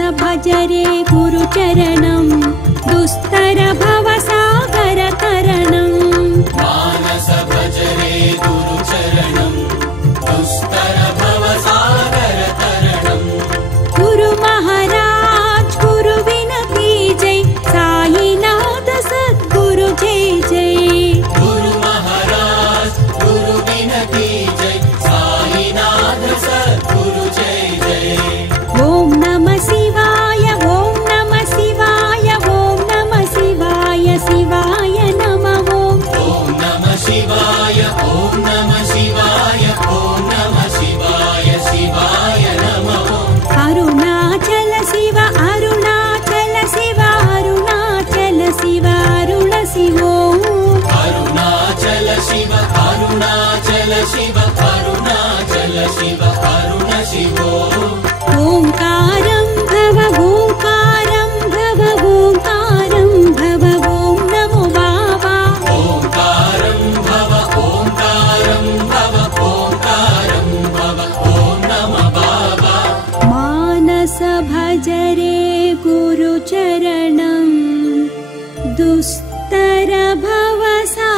भजरे गुरुचरणं दुस्तर भवसागरतरणं मानस भजरे गुरुचरणं दुस्तर भवसागरतरणं गुरु महाराज गुरु विनती जय साईनाथ सद्गुरु जय जय गुरु महाराज गुरु विनती जय साईनाथ सद्गुरु जय जय ओम नमः शिवाय ओम नमः शिवाय ओम नमः शिवाय शिवाय नमः ओम नमः शिवाय ओम नमः शिवाय ओम नमः शिवाय शिवाय नमः अरुणाचल शिव अरुणाचल शिव अरुणाचल शिव अरुण शिव अरुणाचल शिव अरुणाचल शिव अरुणाचल शिव अरुण शिव ओंकारं भव ओंकारं भव ओंकारं भव ओम नमो बाबा ओंकारं भव ओंकारं भव ओंकारं भव ओम नमः बाबा मानस भजरे गुरुचरणं दुस्तर भवसा